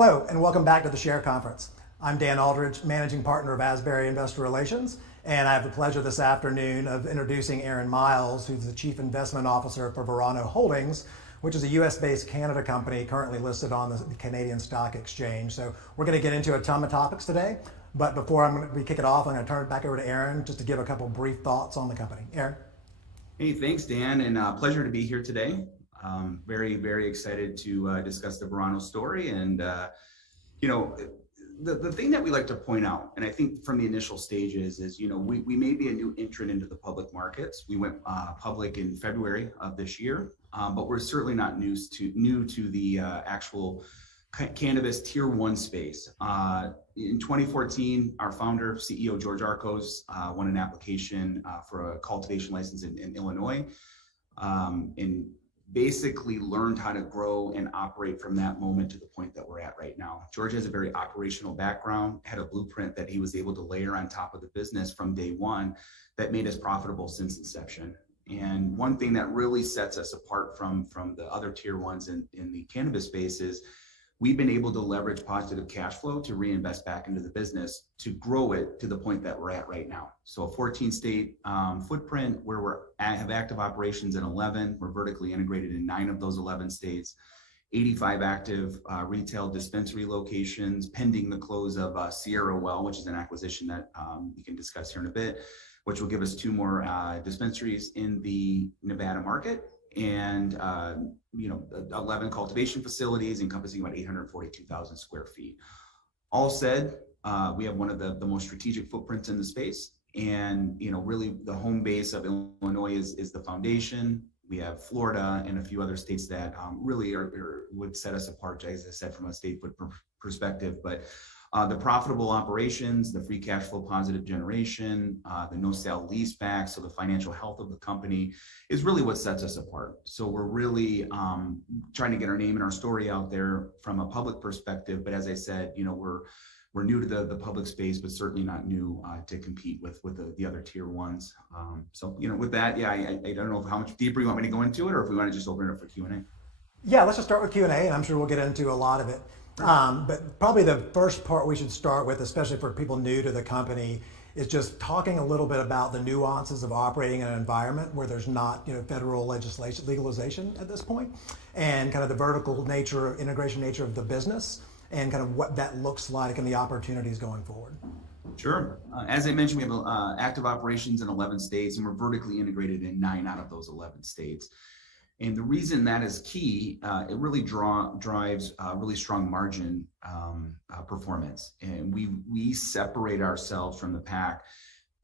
Hello, and welcome back to the SHARE Conference. I'm Dan Aldridge, Managing Partner of Asbury Investor Relations, and I have the pleasure this afternoon of introducing Aaron Miles, who's the Chief Investment Officer for Verano Holdings, which is a US-based Canada company currently listed on the Canadian Stock Exchange. So we're going to get into a ton of topics today, but before we kick it off, I'm going to turn it back over to Aaron just to give a couple brief thoughts on the company. Aaron? Hey, thanks, Dan, and pleasure to be here today. Very, very excited to discuss the Verano story. And, the thing that we like to point out, and I think from the initial stages is, we may be a new entrant into the public markets. We went public in February of this year, but we're certainly not new to the actual cannabis tier 1 space. In 2014, our founder, CEO George Arcos, won an application for a cultivation license in Illinois, and basically learned how to grow and operate from that moment to the point that we're at right now. George has a very operational background, had a blueprint that he was able to layer on top of the business from day one that made us profitable since inception. And one thing that really sets us apart from the other tier 1s in the cannabis space is we've been able to leverage positive cash flow to reinvest back into the business to grow it to the point that we're at right now. So a 14-state footprint where we have active operations in 11. We're vertically integrated in 9 of those 11 states. 85 active retail dispensary locations, pending the close of Sierra Well, which is an acquisition that we can discuss here in a bit, which will give us 2 more dispensaries in the Nevada market. And 11 cultivation facilities encompassing about 842,000 square feet. All said, we have one of the most strategic footprints in the space, and really the home base of Illinois is the foundation. We have Florida and a few other states that really would set us apart, as I said, from a state perspective. But the profitable operations, the free cash flow positive generation, the no sale lease back, so the financial health of the company is really what sets us apart. So we're really trying to get our name and our story out there from a public perspective. But as I said, we're new to the public space, but certainly not new to compete with the other tier 1s. So with that, I don't know how much deeper you want me to go into it, or if we want to just open it up for Q&A. Yeah, let's just start with Q&A, and I'm sure we'll get into a lot of it. But probably the first part we should start with, especially for people new to the company, is just talking a little bit about the nuances of operating in an environment where there's not federal legislation, legalization at this point, and kind of the vertical nature, integration nature of the business, and kind of what that looks like and the opportunities going forward. Sure. As I mentioned, we have active operations in 11 states, and we're vertically integrated in 9 out of those 11 states. And the reason that is key, it really drives really strong margin performance. And we separate ourselves from the pack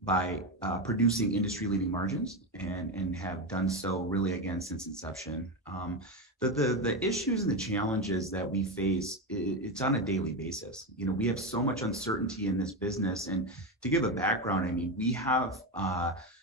by producing industry-leading margins and have done so really again since inception. The issues and the challenges that we face, it's on a daily basis. We have so much uncertainty in this business. And to give a background, we have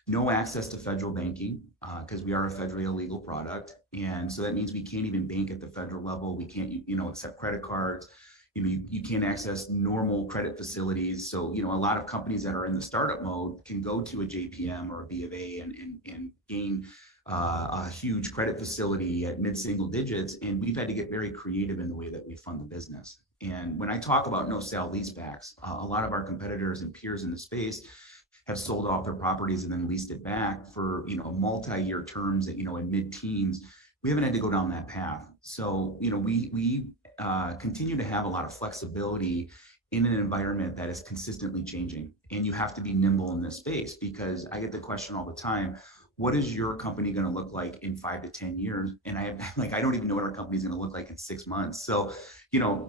no access to federal banking because we are a federally illegal product. And so that means we can't even bank at the federal level. We can't, accept credit cards. You can't access normal credit facilities. So, a lot of companies that are in the startup mode can go to a JPM or a B of A and gain a huge credit facility at mid-single digits. And we've had to get very creative in the way that we fund the business. And when I talk about no sale leasebacks, a lot of our competitors and peers in the space have sold off their properties and then leased it back for multi-year terms that in mid-teens. We haven't had to go down that path. So we continue to have a lot of flexibility in an environment that is consistently changing, and you have to be nimble in this space, because I get the question all the time: what is your company going to look like in 5 to 10 years? And I don't even know what our company is going to look like in 6 months. So,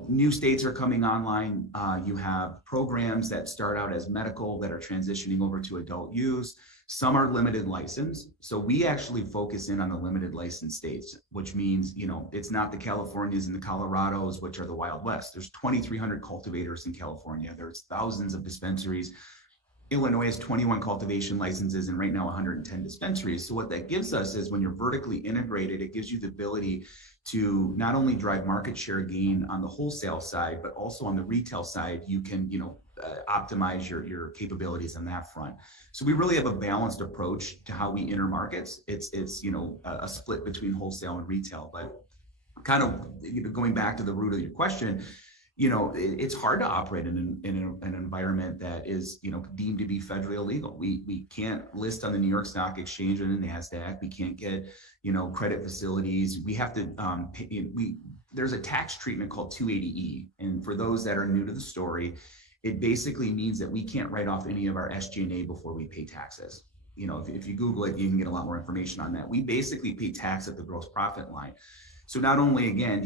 new states are coming online. You have programs that start out as medical that are transitioning over to adult use. Some are limited license. So we actually focus in on the limited license states, which means, it's not the Californias and the Colorados, which are the Wild West. There's 2,300 cultivators in California. There's thousands of dispensaries. Illinois has 21 cultivation licenses and right now 110 dispensaries. So what that gives us is, when you're vertically integrated, it gives you the ability to not only drive market share gain on the wholesale side, but also on the retail side, you can, optimize your capabilities on that front. So we really have a balanced approach to how we enter markets. It's a split between wholesale and retail, but kind of going back to the root of your question, it's hard to operate in an environment that is, deemed to be federally illegal. We can't list on the New York Stock Exchange or the NASDAQ. We can't get, credit facilities. We have to, there's a tax treatment called 280E. And for those that are new to the story, it basically means that we can't write off any of our SG&A before we pay taxes. If you Google it, you can get a lot more information on that. We basically pay tax at the gross profit line. So not only, again,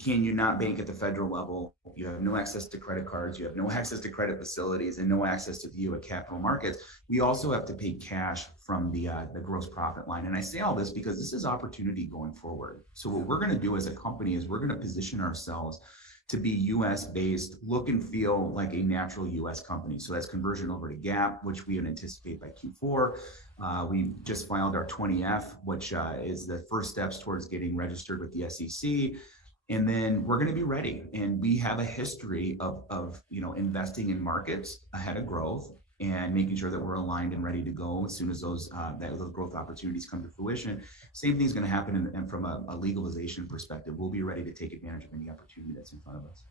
can you not bank at the federal level, you have no access to credit cards, you have no access to credit facilities, and no access to the U.S. capital markets, we also have to pay cash from the gross profit line. And I say all this because this is opportunity going forward. So what we're going to do as a company is we're going to position ourselves to be U.S. based, look and feel like a natural U.S. company. So that's conversion over to GAAP, which we would anticipate by Q4. We just filed our 20F, which is the first steps towards getting registered with the SEC. And then we're going to be ready. And we have a history of investing in markets ahead of growth and making sure that we're aligned and ready to go as soon as those growth opportunities come to fruition. Same thing's going to happen and from a legalization perspective. We'll be ready to take advantage of any opportunity that's in front of us.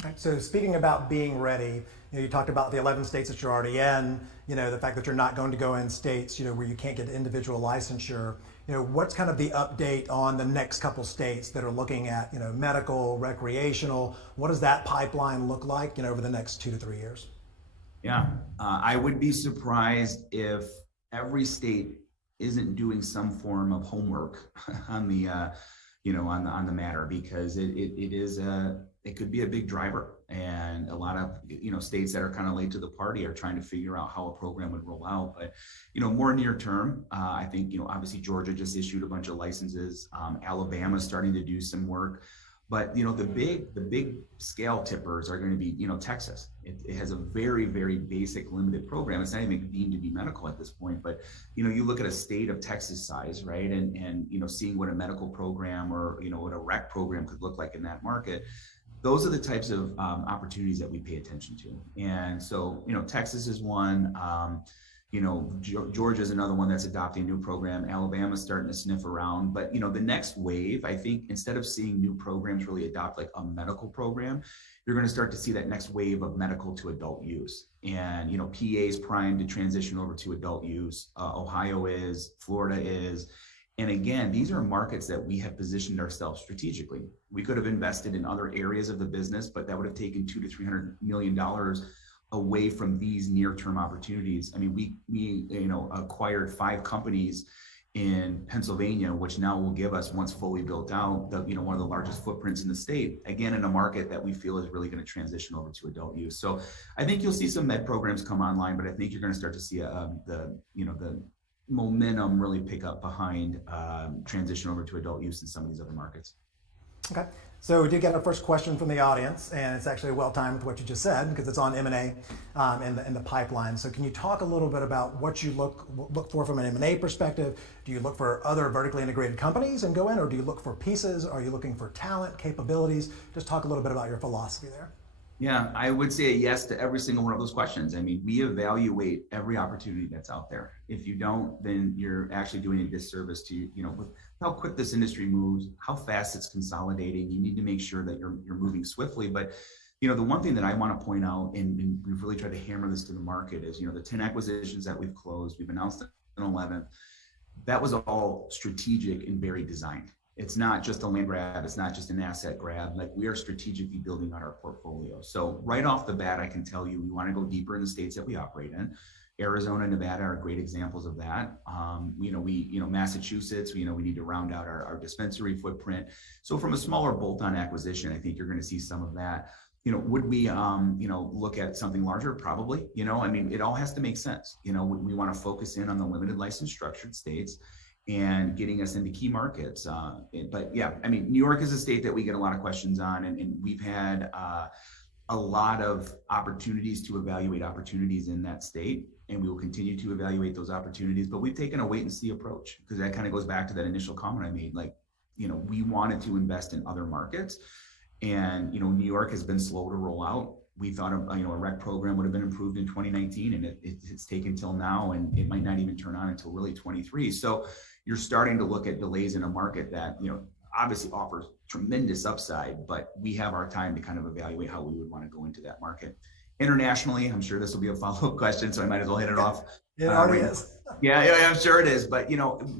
Okay. So speaking about being ready, you talked about the 11 states that you're already in, the fact that you're not going to go in states, where you can't get individual licensure. What's kind of the update on the next couple states that are looking at, medical, recreational? What does that pipeline look like, over the next 2 to 3 years? Yeah, I would be surprised if every state isn't doing some form of homework on the, on the matter, because it could be a big driver, and a lot of states that are kind of late to the party are trying to figure out how a program would roll out. But more near term, I think obviously Georgia just issued a bunch of licenses. Alabama's starting to do some work. But the big scale tippers are going to be Texas. It has a very, very basic limited program. It's not even deemed to be medical at this point. But you look at a state of Texas size, right, and seeing what a medical program or what a rec program could look like in that market. Those are the types of opportunities that we pay attention to. And so Texas is one. Georgia is another one that's adopting a new program. Alabama's starting to sniff around. But, the next wave, I think, instead of seeing new programs really adopt like a medical program, you're going to start to see that next wave of medical to adult use. And, PA is primed to transition over to adult use. Ohio is, Florida is. And again, these are markets that we have positioned ourselves strategically. We could have invested in other areas of the business, but that would have taken $200 to $300 million away from these near-term opportunities. I mean, we acquired 5 companies in Pennsylvania, which now will give us, once fully built out, one of the largest footprints in the state, again, in a market that we feel is really going to transition over to adult use. So I think you'll see some med programs come online, but I think you're going to start to see the momentum really pick up behind transition over to adult use in some of these other markets. Okay. So we did get our first question from the audience, and it's actually well timed with what you just said because it's on M&A in the pipeline. So can you talk a little bit about what you look for from an M&A perspective? Do you look for other vertically integrated companies and go in, or do you look for pieces? Are you looking for talent, capabilities? Just talk a little bit about your philosophy there. Yeah, I would say yes to every single one of those questions. I mean, we evaluate every opportunity that's out there. If you don't, then you're actually doing a disservice to, with how quick this industry moves, how fast it's consolidating. You need to make sure that you're moving swiftly. But, the one thing that I want to point out, and we've really tried to hammer this to the market, is, the 10 acquisitions that we've closed, we've announced an 11th, that was all strategic and very designed. It's not just a land grab. It's not just an asset grab. Like, we are strategically building out our portfolio. So right off the bat, I can tell you, we want to go deeper in the states that we operate in. Arizona and Nevada are great examples of that. Massachusetts, we need to round out our dispensary footprint. So from a smaller bolt-on acquisition, I think you're going to see some of that. Would we, look at something larger? Probably. It all has to make sense. We want to focus in on the limited license structured states and getting us into key markets. But yeah, New York is a state that we get a lot of questions on, and we've had a lot of opportunities to evaluate opportunities in that state, and we will continue to evaluate those opportunities. But we've taken a wait and see approach, because that kind of goes back to that initial comment I made. Like, we wanted to invest in other markets, and New York has been slow to roll out. We thought a rec program would have been improved in 2019, and it's taken till now, and it might not even turn on until really 23. So you're starting to look at delays in a market that obviously offers tremendous upside, but we have our time to kind of evaluate how we would want to go into that market. Internationally, I'm sure this will be a follow-up question, so I might as well hit it off. It already is. Yeah, I'm sure it is. But,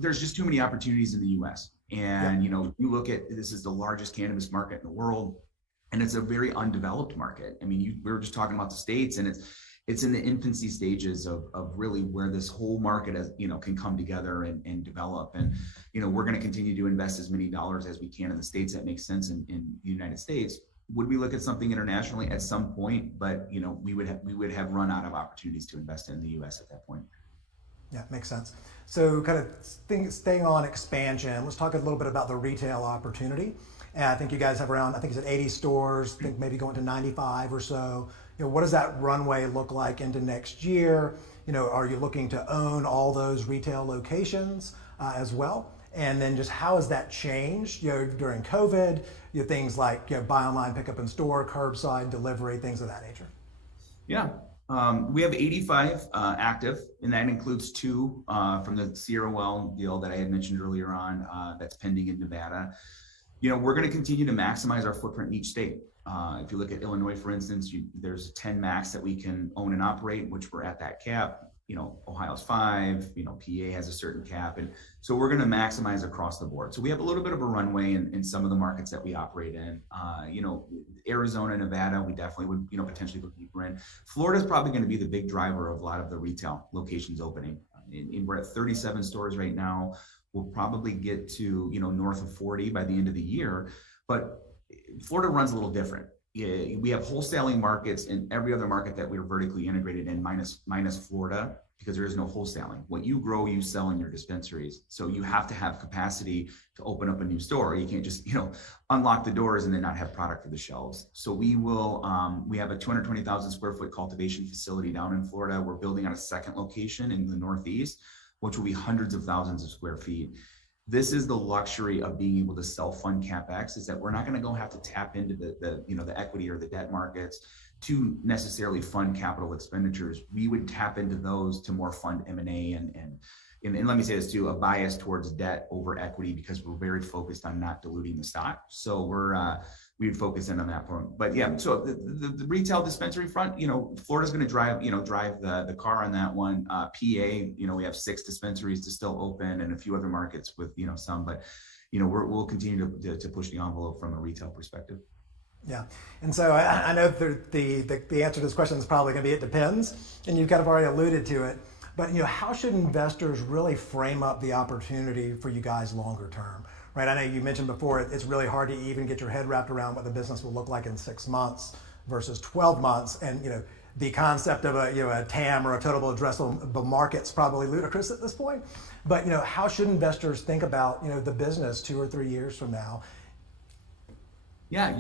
there's just too many opportunities in the U.S. And, you look at, this is the largest cannabis market in the world, and it's a very undeveloped market. I mean, we were just talking about the States, and it's in the infancy stages of really where this whole market can come together and develop. And, we're going to continue to invest as many dollars as we can in the States that makes sense in the United States. Would we look at something internationally at some point? But, we would have run out of opportunities to invest in the U.S. at that point. Yeah, makes sense. So kind of staying on expansion, let's talk a little bit about the retail opportunity. And I think you guys have around, I think you said 80 stores, I think maybe going to 95 or so. What does that runway look like into next year? Are you looking to own all those retail locations as well? And then just how has that changed during COVID? Things like buy online, pick up in store, curbside delivery, things of that nature. Yeah. We have 85 active, and that includes 2 from the Sierra Well deal that I had mentioned earlier on that's pending in Nevada. We're going to continue to maximize our footprint in each state. If you look at Illinois, for instance, there's 10 max that we can own and operate, which we're at that cap. Ohio's 5, PA has a certain cap. And so we're going to maximize across the board. So we have a little bit of a runway in some of the markets that we operate in. Arizona, Nevada, we definitely would, potentially go deeper in. Florida is probably going to be the big driver of a lot of the retail locations opening. We're at 37 stores right now. We'll probably get to, north of 40 by the end of the year. But Florida runs a little different. We have wholesaling markets in every other market that we're vertically integrated in, minus Florida, because there is no wholesaling. What you grow, you sell in your dispensaries. So you have to have capacity to open up a new store. You can't just, unlock the doors and then not have product for the shelves. So we will, we have a 220,000 square foot cultivation facility down in Florida. We're building on a second location in the Northeast, which will be hundreds of thousands of square feet. This is the luxury of being able to self-fund CapEx, is that we're not going to go have to tap into the equity or the debt markets to necessarily fund capital expenditures. We would tap into those to more fund M&A and let me say this too, a bias towards debt over equity, because we're very focused on not diluting the stock. So we would focus in on that point. But yeah, so the retail dispensary front, Florida's going to drive the car on that one. PA, we have 6 dispensaries to still open, and a few other markets with, some, but, we'll continue to push the envelope from a retail perspective. Yeah, and so I know the answer to this question is probably going to be it depends, and you've kind of already alluded to it. But how should investors really frame up the opportunity for you guys longer term? Right? I know you mentioned before it's really hard to even get your head wrapped around what the business will look like in 6 months versus 12 months, and the concept of a TAM or a total addressable market's probably ludicrous at this point. But how should investors think about the business 2 or 3 years from now? Yeah,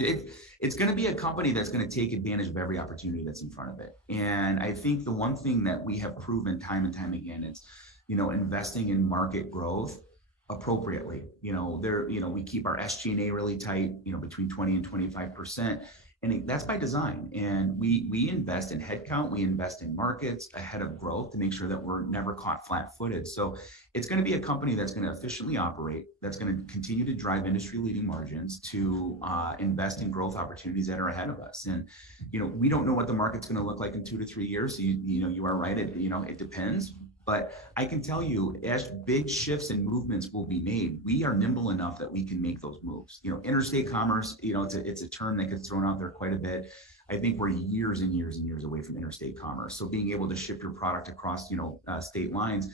it's going to be a company that's going to take advantage of every opportunity that's in front of it. And I think the one thing that we have proven time and time again is, investing in market growth appropriately. We keep our SG&A really tight, between 20 and 25%. And that's by design. And we invest in headcount, we invest in markets ahead of growth to make sure that we're never caught flat-footed. So it's going to be a company that's going to efficiently operate, that's going to continue to drive industry-leading margins, to invest in growth opportunities that are ahead of us. And we don't know what the market's going to look like in 2 to 3 years. So you are right. It depends. But I can tell you, as big shifts and movements will be made, we are nimble enough that we can make those moves. Interstate commerce, it's a term that gets thrown out there quite a bit. I think we're years and years and years away from interstate commerce. So being able to ship your product across, state lines,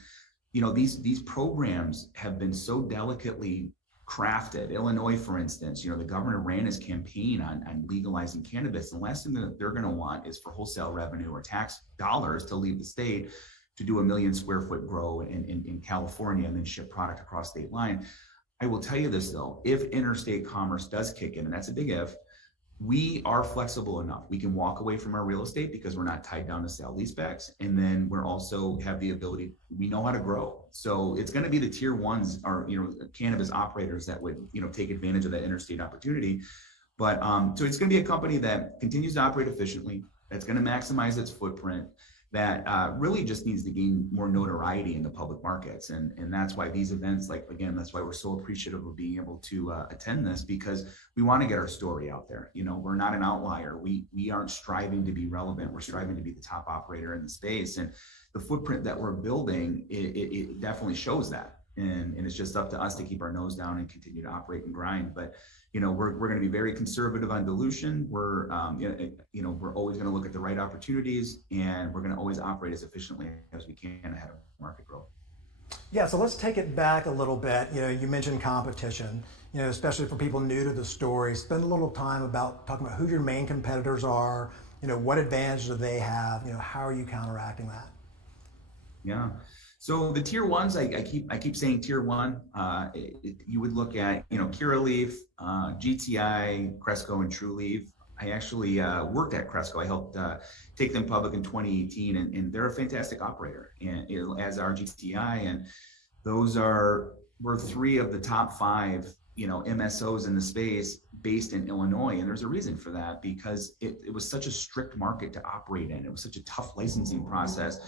these programs have been so delicately crafted. Illinois, for instance, the governor ran his campaign on legalizing cannabis. The last thing that they're going to want is for wholesale revenue or tax dollars to leave the state to do 1 million square foot grow in California and then ship product across state line. I will tell you this though, if interstate commerce does kick in, and that's a big if, we are flexible enough. We can walk away from our real estate because we're not tied down to sale leasebacks. And then we're also have the ability, we know how to grow. So it's going to be the tier ones or, cannabis operators that would, take advantage of that interstate opportunity. But so it's going to be a company that continues to operate efficiently, that's going to maximize its footprint, that really just needs to gain more notoriety in the public markets. And that's why these events, like, again, that's why we're so appreciative of being able to attend this, because we want to get our story out there. You know, we're not an outlier. We aren't striving to be relevant. We're striving to be the top operator in the space. And the footprint that we're building, it definitely shows that. And it's just up to us to keep our nose down and continue to operate and grind. But you know, we're going to be very conservative on dilution. We're we're always going to look at the right opportunities, and we're going to always operate as efficiently as we can ahead of market growth. Yeah, so let's take it back a little bit. You know, you mentioned competition. You know, especially for people new to the story, spend a little time about talking about who your main competitors are. You know, what advantage do they have? You know, how are you counteracting that? Yeah. So the tier ones, I keep saying tier one. You would look at, you know, Curaleaf, GTI, Cresco, and TrueLeaf. I actually worked at Cresco. I helped take them public in 2018, and they're a fantastic operator, and as are GTI. And those were three of the top five, you know, MSOs in the space based in Illinois. And there's a reason for that, because it was such a strict market to operate in. It was such a tough licensing process.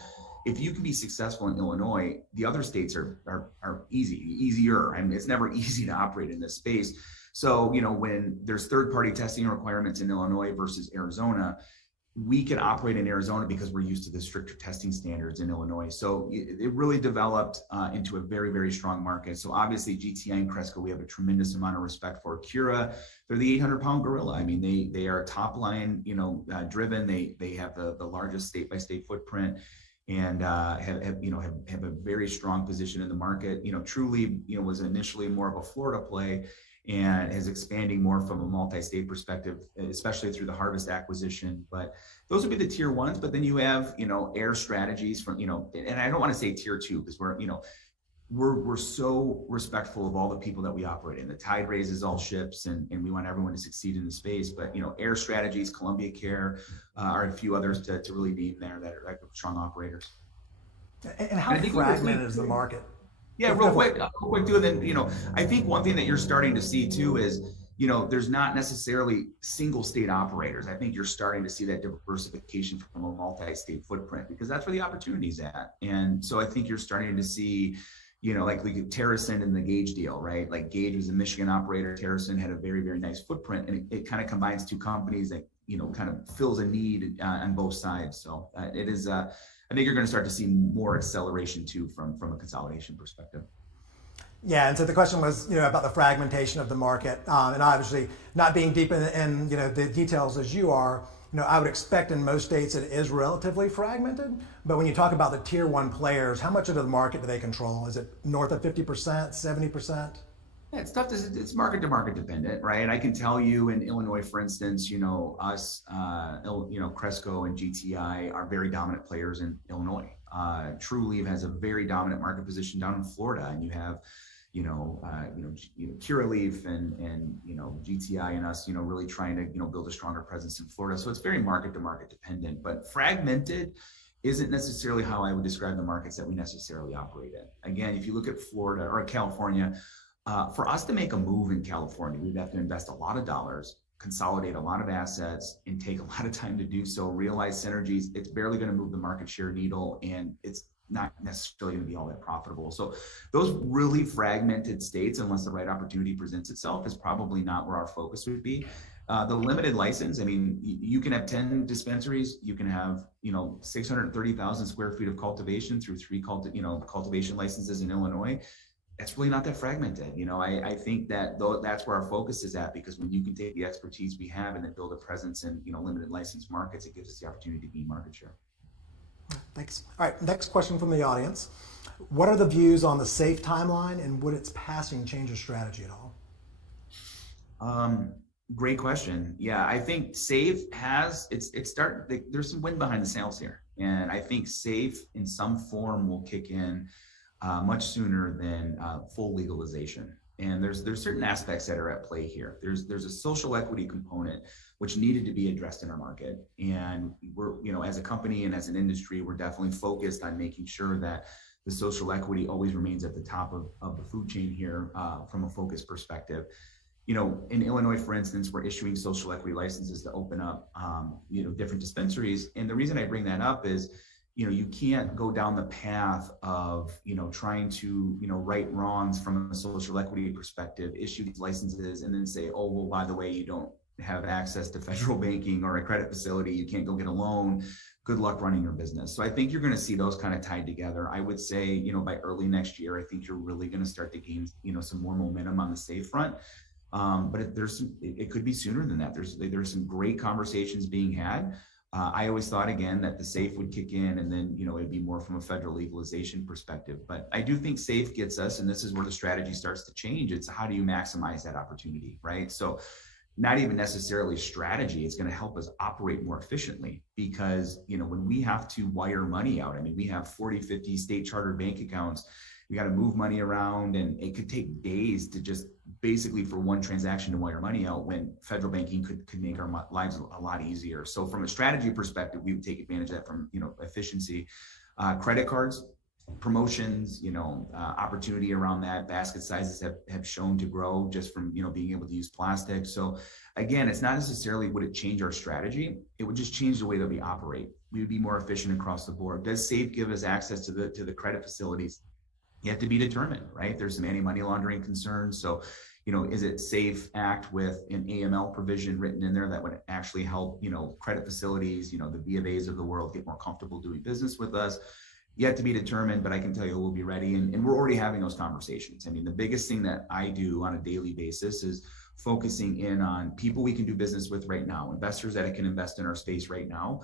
If you can be successful in Illinois, the other states are easier. I mean, it's never easy to operate in this space. So, you know, when there's third-party testing requirements in Illinois versus Arizona, we can operate in Arizona because we're used to the stricter testing standards in Illinois. So it really developed into a very, very strong market. So obviously GTI and Cresco, we have a tremendous amount of respect for. Cura, they're the 800-pound gorilla. I mean, they are top line, you know, driven. They have the largest state-by-state footprint, and have a very strong position in the market. You know, TrueLeaf, you know, was initially more of a Florida play, and is expanding more from a multi-state perspective, especially through the Harvest acquisition. But those would be the tier ones. But then you have, you know, Air Strategies from, you know, and I don't want to say tier two, because we're so respectful of all the people that we operate in. The tide raises all ships, and we want everyone to succeed in the space. But, you know, Air Strategies, Columbia Care, are a few others to really name there that are like strong operators. And how fragmented is the market? Yeah, real quick too. Then, you know, I think one thing that you're starting to see too is, you know, there's not necessarily single state operators. I think you're starting to see that diversification from a multi-state footprint, because that's where the opportunity is at. And so I think you're starting to see, you know, like Terracent and the Gage deal, right? Like Gage was a Michigan operator. Terracent had a very, very nice footprint, and it kind of combines two companies that, you know, kind of fills a need on both sides. So it is, I think you're going to start to see more acceleration too from a consolidation perspective. Yeah, and so the question was, you know, about the fragmentation of the market, and obviously not being deep in you know, the details as you are. You know, I would expect in most states it is relatively fragmented, but when you talk about the tier one players, how much of the market do they control? Is it north of 50%, 70%? Yeah, it's tough. It's market to market dependent, right? I can tell you in Illinois, for instance, you know, us, you know, Cresco and GTI are very dominant players in Illinois. TrueLeaf has a very dominant market position down in Florida, and you have, Curaleaf and you know, GTI and us, you know, really trying to, you know, build a stronger presence in Florida. So it's very market to market dependent, but fragmented isn't necessarily how I would describe the markets that we necessarily operate in. Again, if you look at Florida or California, for us to make a move in California, we'd have to invest a lot of dollars, consolidate a lot of assets, and take a lot of time to do so, realize synergies. It's barely going to move the market share needle, and it's not necessarily going to be all that profitable. So those really fragmented states, unless the right opportunity presents itself, is probably not where our focus would be. The limited license, I mean, you can have 10 dispensaries, you can have, you know, 630,000 square feet of cultivation through three cultivation licenses in Illinois. That's really not that fragmented. You know, I think that that's where our focus is at, because when you can take the expertise we have and then build a presence in, you know, limited license markets, it gives us the opportunity to gain market share. Thanks. All right, next question from the audience. What are the views on the SAFE timeline, and would its passing change your strategy at all? Great question. Yeah, I think SAFE has, there's some wind behind the sails here. And I think SAFE in some form will kick in much sooner than full legalization. And there's certain aspects that are at play here. There's a social equity component which needed to be addressed in our market. And we're, you know, as a company and as an industry, we're definitely focused on making sure that the social equity always remains at the top of the food chain here from a focus perspective. You know, in Illinois, for instance, we're issuing social equity licenses to open up, you know, different dispensaries. And the reason I bring that up is, you can't go down the path of, trying to, right wrongs from a social equity perspective, issue these licenses and then say, oh, well, by the way, you don't have access to federal banking or a credit facility. You can't go get a loan. Good luck running your business. So I think you're going to see those kind of tied together. I would say, by early next year, I think you're really going to start to gain, some more momentum on the SAFE front. But it could be sooner than that. There's some great conversations being had. I always thought, again, that the SAFE would kick in and then, it'd be more from a federal legalization perspective. But I do think SAFE gets us, and this is where the strategy starts to change. It's how do you maximize that opportunity, right? So not even necessarily strategy, it's going to help us operate more efficiently because, when we have to wire money out, we have 40, 50 state chartered bank accounts. We got to move money around and it could take days to just basically for one transaction to wire money out when federal banking could make our lives a lot easier. So from a strategy perspective, we would take advantage of that from, efficiency, credit cards, promotions, opportunity around that. Basket sizes have shown to grow just from, being able to use plastic. So again, it's not necessarily would it change our strategy. It would just change the way that we operate. We would be more efficient across the board. Does SAFE give us access to the credit facilities? Yet to be determined, right? There's some anti-money laundering concerns. So, is it SAFE Act with an AML provision written in there that would actually help, credit facilities, the B of A's of the world get more comfortable doing business with us? Yet to be determined, but I can tell you we'll be ready. And we're already having those conversations. The biggest thing that I do on a daily basis is focusing in on people we can do business with right now, investors that can invest in our space right now.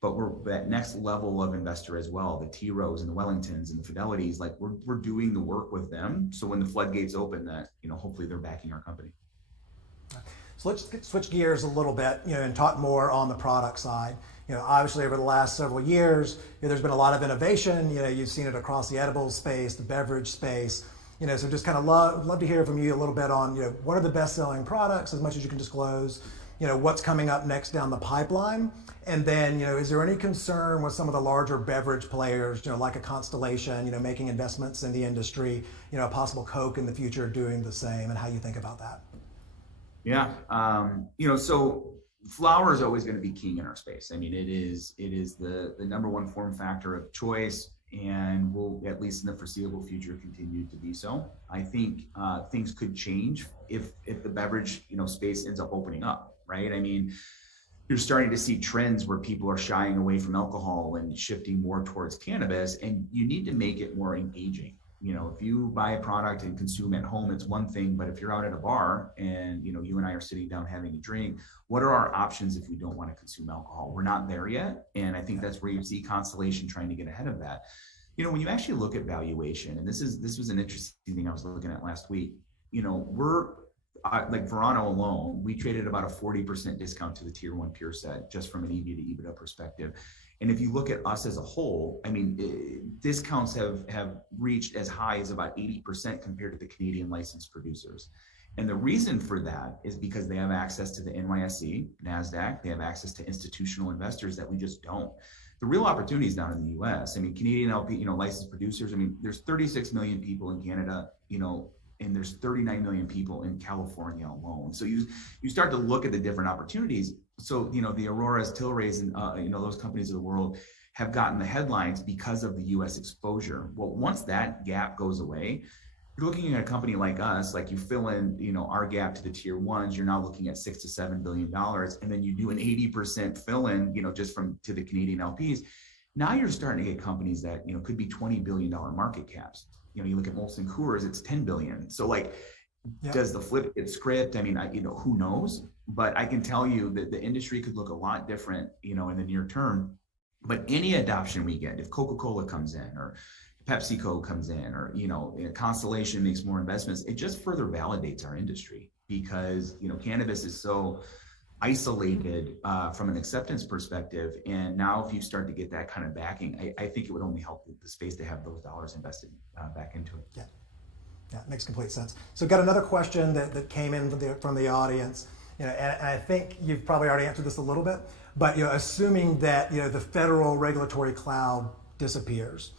But we're that next level of investor as well, the T Rows and the Wellingtons and the Fidelities, like we're doing the work with them. So when the floodgates open that, hopefully they're backing our company. So let's switch gears a little bit, and talk more on the product side. Obviously over the last several years, there's been a lot of innovation. You've seen it across the edibles space, the beverage space. So just kind of love to hear from you a little bit on, what are the best-selling products, as much as you can disclose, what's coming up next down the pipeline. And then, is there any concern with some of the larger beverage players, like a Constellation, making investments in the industry, a possible Coke in the future doing the same, and how you think about that? Yeah, so flower is always going to be king in our space. It is the number one form factor of choice, and will, at least in the foreseeable future, continue to be so. I think things could change if the beverage space ends up opening up, right? You're starting to see trends where people are shying away from alcohol and shifting more towards cannabis, and you need to make it more engaging. If you buy a product and consume at home, it's one thing, but if you're out at a bar and, you and I are sitting down having a drink, what are our options if we don't want to consume alcohol? We're not there yet. And I think that's where you see Constellation trying to get ahead of that. When you actually look at valuation, and this was an interesting thing I was looking at last week, we're like Verano alone, we traded about a 40% discount to the tier one peer set, just from an EV to EBITDA perspective. And if you look at us as a whole, discounts have reached as high as about 80% compared to the Canadian licensed producers. And the reason for that is because they have access to the NYSE, NASDAQ, they have access to institutional investors that we just don't. The real opportunity is down in the US. Canadian LP, licensed producers, there's 36 million people in Canada, and there's 39 million people in California alone. So you start to look at the different opportunities. So, the Auroras, Tilrays, and, those companies of the world have gotten the headlines because of the US exposure. Well, once that gap goes away, you're looking at a company like us, like you fill in, our gap to the tier ones, you're now looking at $6 to $7 billion. And then you do an 80% fill in, just to the Canadian LPs. Now you're starting to get companies that, could be $20 billion market caps. You look at Molson Coors, it's 10 billion. So does the flip get script? Who knows? But I can tell you that the industry could look a lot different, in the near term. But any adoption we get, if Coca-Cola comes in or PepsiCo comes in, or, Constellation makes more investments, it just further validates our industry because, cannabis is so isolated from an acceptance perspective. And now if you start to get that kind of backing, I think it would only help the space to have those dollars invested back into it. Yeah, it makes complete sense. So got another question that came in from the audience, and I think you've probably already answered this a little bit, but assuming that the federal regulatory cloud disappears,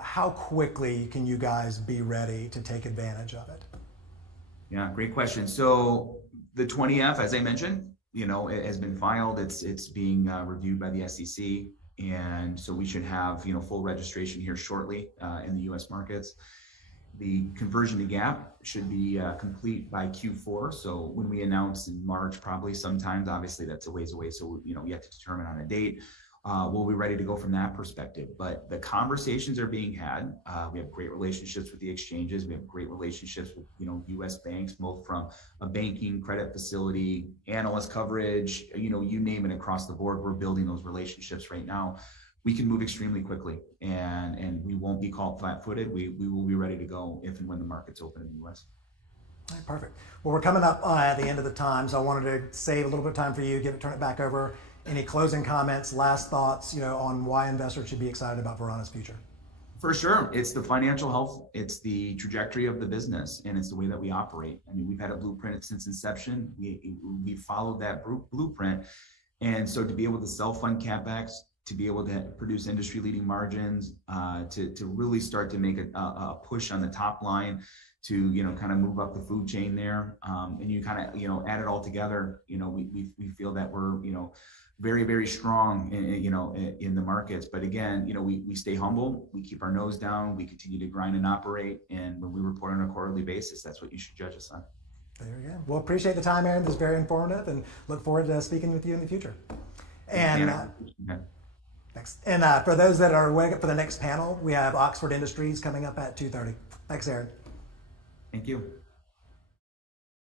how quickly can you guys be ready to take advantage of it? Yeah, great question. So the 20F, as I mentioned, it has been filed. It's being reviewed by the SEC. And so we should have, full registration here shortly in the U.S. markets. The conversion to GAAP should be complete by Q4. So when we announce in March, probably sometimes, obviously that's a ways away. So, we have to determine on a date. We'll be ready to go from that perspective. But the conversations are being had. We have great relationships with the exchanges. We have great relationships with, U.S. banks, both from a banking, credit facility, analyst coverage, you name it across the board. We're building those relationships right now. We can move extremely quickly, and we won't be caught flat-footed. We will be ready to go if and when the market's open in the U.S. All right, perfect. Well, we're coming up at the end of the time, so I wanted to save a little bit of time for you, turn it back over. Any closing comments, last thoughts, on why investors should be excited about Verano's future? For sure. It's the financial health, it's the trajectory of the business, and it's the way that we operate. I mean, we've had a blueprint since inception. We followed that blueprint. And so to be able to self-fund CapEx, to be able to produce industry-leading margins, to really start to make a push on the top line, to kind of move up the food chain there, and you kind of add it all together. We feel that we're very, very strong in the markets. But again, we stay humble, we keep our nose down, we continue to grind and operate, and when we report on a quarterly basis, that's what you should judge us on. There you go. Well, appreciate the time, Aaron. This is very informative, and look forward to speaking with you in the future. And thanks. And for those that are waiting for the next panel, we have Oxford Industries coming up at 2:30. Thanks, Aaron. Thank you.